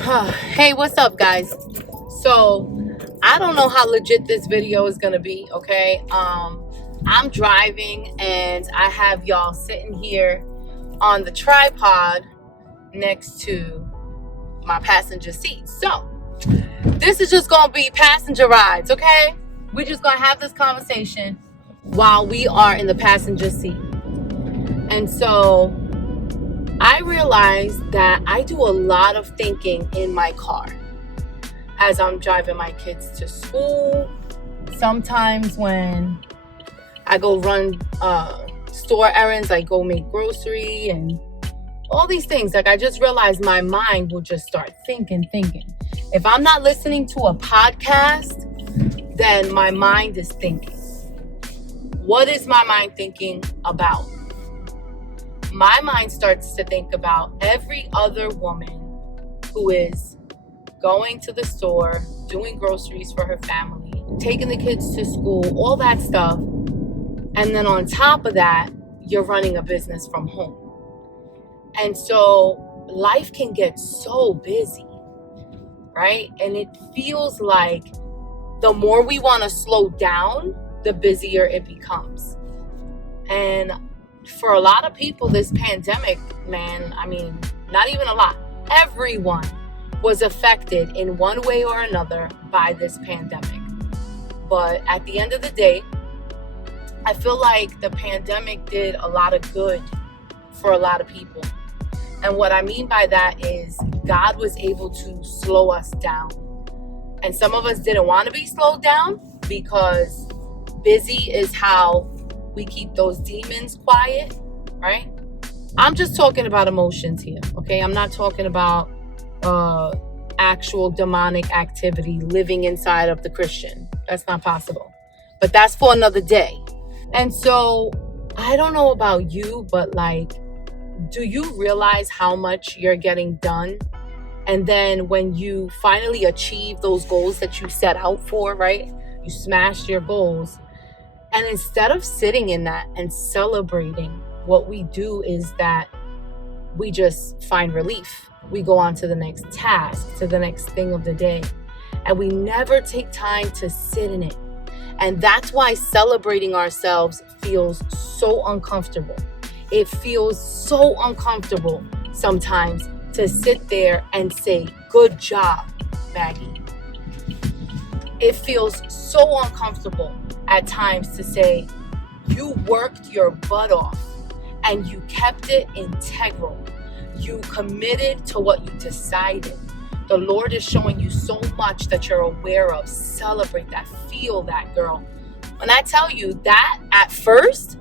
Hey, what's up, guys? So, I don't know how legit this video is gonna be, okay? I'm driving and I have y'all sitting here on the tripod next to my passenger seat. So, this is just gonna be passenger rides, okay? We're just gonna have this conversation while we are in the passenger seat. And so, I realized that I do a lot of thinking in my car as I'm driving my kids to school. Sometimes when I go run store errands, I go make grocery and all these things. Like, I just realized my mind will just start thinking. If I'm not listening to a podcast, then my mind is thinking. What is my mind thinking about? My mind starts to think about every other woman who is going to the store, doing groceries for her family, taking the kids to school, all that stuff. And then on top of that, you're running a business from home. And so life can get so busy, right? And it feels like the more we want to slow down, the busier it becomes. And for a lot of people, this pandemic, man, I mean, not even a lot, everyone was affected in one way or another by this pandemic. But at the end of the day, I feel like the pandemic did a lot of good for a lot of people. And what I mean by that is God was able to slow us down. And some of us didn't want to be slowed down because busy is how we keep those demons quiet, right? I'm just talking about emotions here, okay? I'm not talking about actual demonic activity living inside of the Christian. That's not possible. But that's for another day. And so I don't know about you, but like, do you realize how much you're getting done? And then when you finally achieve those goals that you set out for, right? You smashed your goals. And instead of sitting in that and celebrating, what we do is that we just find relief. We go on to the next task, to the next thing of the day. And we never take time to sit in it. And that's why celebrating ourselves feels so uncomfortable. It feels so uncomfortable sometimes to sit there and say, "Good job, Maggie." It feels so uncomfortable at times to say, "You worked your butt off and you kept it integral. You committed to what you decided. The Lord is showing you so much that you're aware of." Celebrate that. Feel that, girl. When I tell you that at first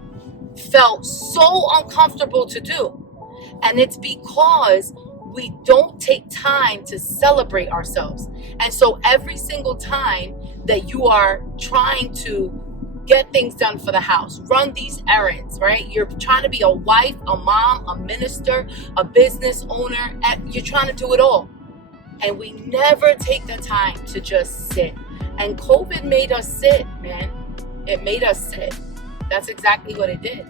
felt so uncomfortable to do. And it's because we don't take time to celebrate ourselves. And so every single time that you are trying to get things done for the house, run these errands, right? You're trying to be a wife, a mom, a minister, a business owner. You're trying to do it all. And we never take the time to just sit. And COVID made us sit, man. It made us sit. That's exactly what it did.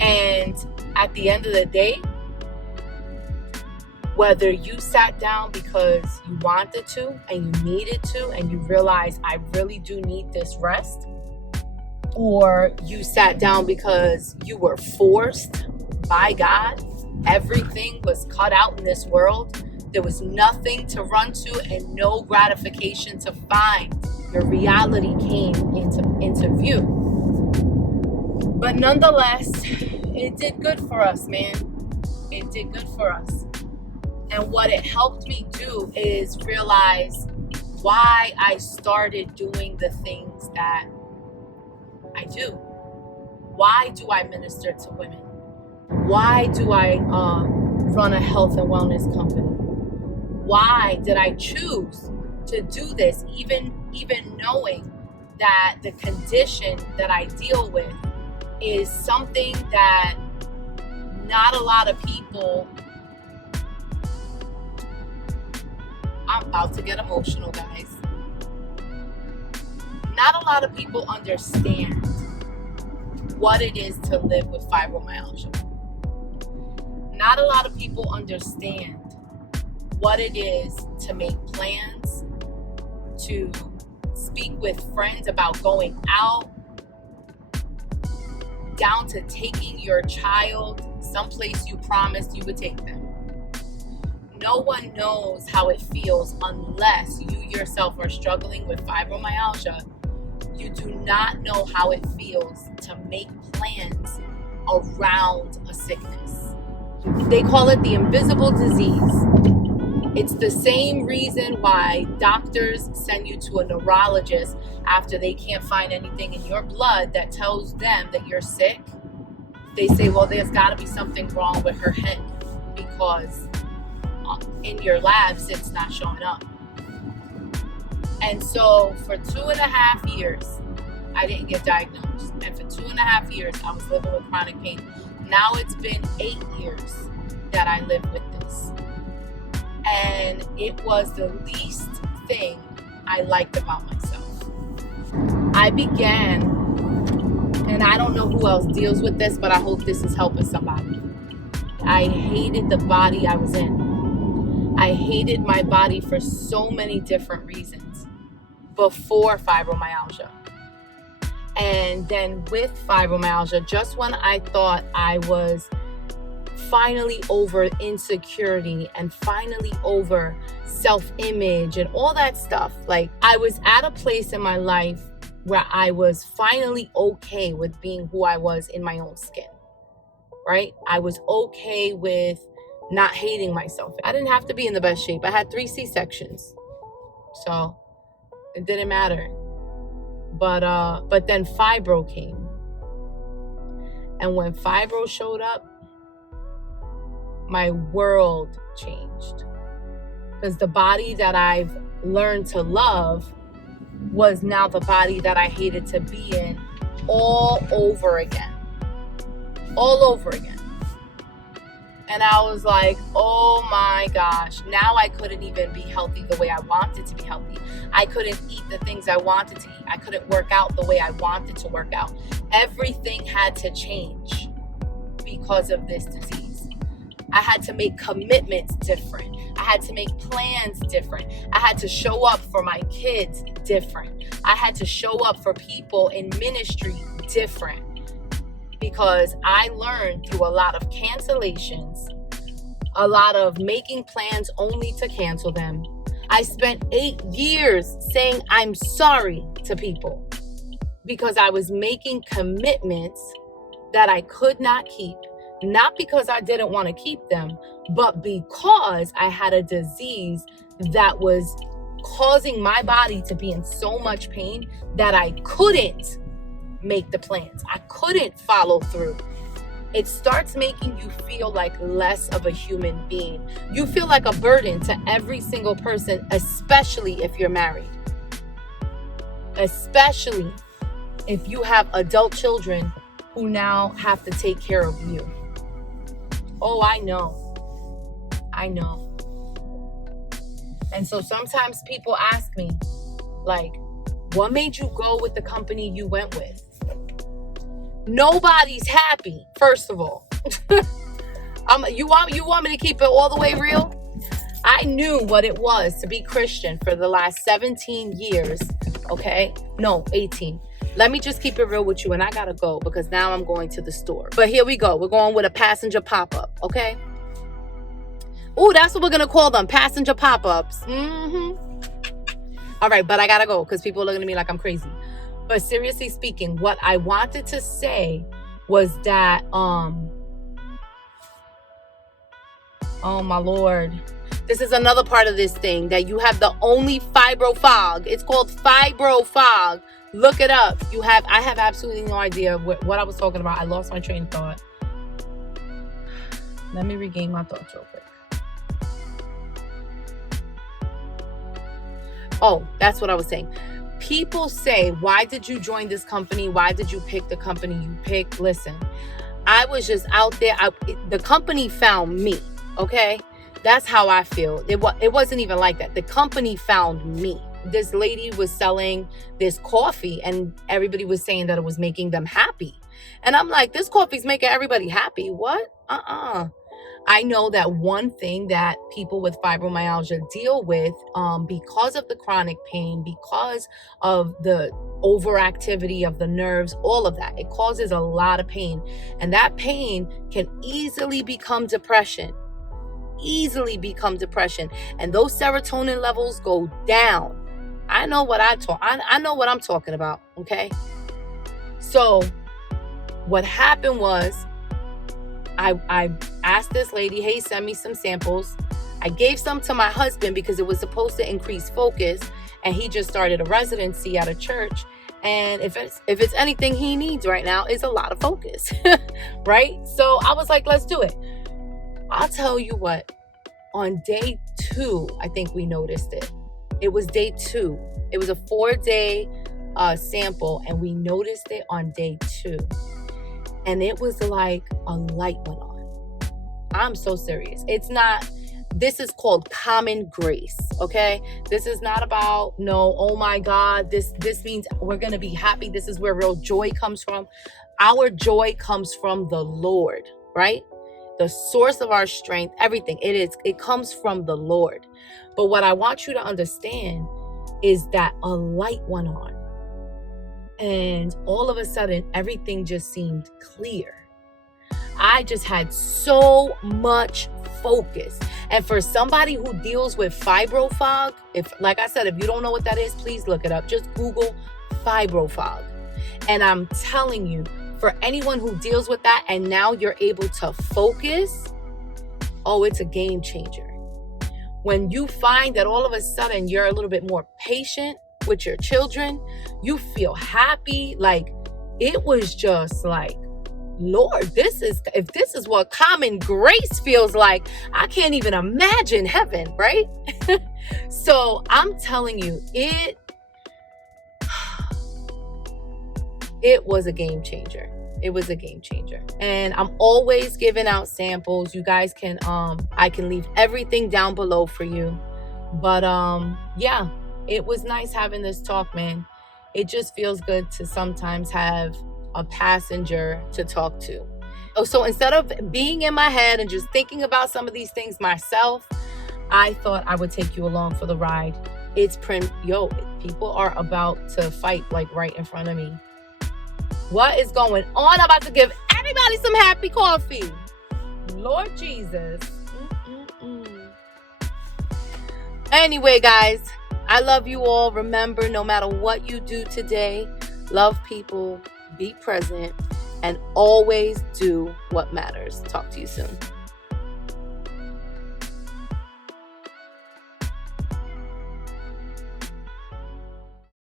And at the end of the day, whether you sat down because you wanted to and you needed to and you realized, I really do need this rest, or you sat down because you were forced by God, everything was cut out in this world. There was nothing to run to and no gratification to find. Your reality came into view. But nonetheless, it did good for us, man. It did good for us. And what it helped me do is realize why I started doing the things that I do. Why do I minister to women? Why do I run a health and wellness company? Why did I choose to do this, even knowing that the condition that I deal with is something that not a lot of people, I'm about to get emotional, guys. Not a lot of people understand what it is to live with fibromyalgia. Not a lot of people understand what it is to make plans, to speak with friends about going out, down to taking your child someplace you promised you would take them. No one knows how it feels unless you yourself are struggling with fibromyalgia. You do not know how it feels to make plans around a sickness. They call it the invisible disease. It's the same reason why doctors send you to a neurologist after they can't find anything in your blood that tells them that you're sick. They say, well, there's got to be something wrong with her head because in your labs it's not showing up. And so for 2.5 years, I didn't get diagnosed. And for 2.5 years, I was living with chronic pain. Now it's been 8 years that I live with this. And it was the least thing I liked about myself. I began, and I don't know who else deals with this, but I hope this is helping somebody. I hated the body I was in. I hated my body for so many different reasons before fibromyalgia. And then with fibromyalgia, just when I thought I was finally over insecurity and finally over self-image and all that stuff, like I was at a place in my life where I was finally okay with being who I was in my own skin, right? I was okay with not hating myself. I didn't have to be in the best shape. I had 3 C-sections, so it didn't matter. But then fibro came. And when fibro showed up, my world changed. Because the body that I've learned to love was now the body that I hated to be in all over again. All over again. And I was like, oh my gosh, now I couldn't even be healthy the way I wanted to be healthy. I couldn't eat the things I wanted to eat. I couldn't work out the way I wanted to work out. Everything had to change because of this disease. I had to make commitments different. I had to make plans different. I had to show up for my kids different. I had to show up for people in ministry different. Because I learned through a lot of cancellations, a lot of making plans only to cancel them. I spent 8 years saying I'm sorry to people because I was making commitments that I could not keep, not because I didn't want to keep them, but because I had a disease that was causing my body to be in so much pain that I couldn't make the plans. I couldn't follow through. It starts making you feel like less of a human being. You feel like a burden to every single person, especially if you're married. Especially if you have adult children who now have to take care of you. Oh, I know. I know. And so sometimes people ask me, like, what made you go with the company you went with? Nobody's happy, first of all. You want me to keep it all the way real? I knew what it was to be Christian for the last 17 years, okay? No, 18. Let me just keep it real with you, and I gotta go because now I'm going to the store. But here we go. We're going with a passenger pop-up, okay? Ooh, that's what we're gonna call them, passenger pop-ups. All right, but I gotta go because people are looking at me like I'm crazy. But seriously speaking, what I wanted to say was that, oh my Lord, this is another part of this thing, that you have the only fibro fog. It's called fibro fog. Look it up. I have absolutely no idea what I was talking about. I lost my train of thought. Let me regain my thoughts real quick. Oh, that's what I was saying. People say, why did you join this company? Why did you pick the company you picked? Listen, I was just out there. The company found me, okay? That's how I feel. It wasn't even like that. The company found me. This lady was selling this coffee and everybody was saying that it was making them happy. And I'm like, this coffee's making everybody happy. What? I know that one thing that people with fibromyalgia deal with, because of the chronic pain, because of the overactivity of the nerves, all of that, it causes a lot of pain. And that pain can easily become depression. And those serotonin levels go down. I know what I know what I'm talking about, okay? So what happened was I asked this lady, hey, send me some samples. I gave some to my husband because it was supposed to increase focus, and he just started a residency at a church. And if it's anything he needs right now, is a lot of focus, right? So I was like, let's do it. I'll tell you what, on day 2, I think we noticed it. It was day 2. It was a 4-day sample, and we noticed it on day 2. And it was like a light went on. I'm so serious. This is called common grace, okay? This is not about, no, oh my God, this means we're going to be happy. This is where real joy comes from. Our joy comes from the Lord, right? The source of our strength, everything. It comes from the Lord. But what I want you to understand is that a light went on. And all of a sudden, everything just seemed clear. I just had so much focus. And for somebody who deals with fibrofog, like I said, if you don't know what that is, please look it up. Just Google fibrofog. And I'm telling you, for anyone who deals with that and now you're able to focus, oh, it's a game changer. When you find that all of a sudden you're a little bit more patient with your children, you feel happy. Like, it was just like, Lord, if this is what common grace feels like, I can't even imagine heaven, right? So I'm telling you, it was a game changer. It was a game changer. And I'm always giving out samples. You guys can, I can leave everything down below for you. But yeah, it was nice having this talk, man. It just feels good to sometimes have a passenger to talk to. Oh, so instead of being in my head and just thinking about some of these things myself, I thought I would take you along for the ride. People are about to fight like right in front of me. What is going on? I'm about to give everybody some happy coffee. Lord Jesus. Anyway, guys, I love you all. Remember, no matter what you do today, love people, be present, and always do what matters. Talk to you soon.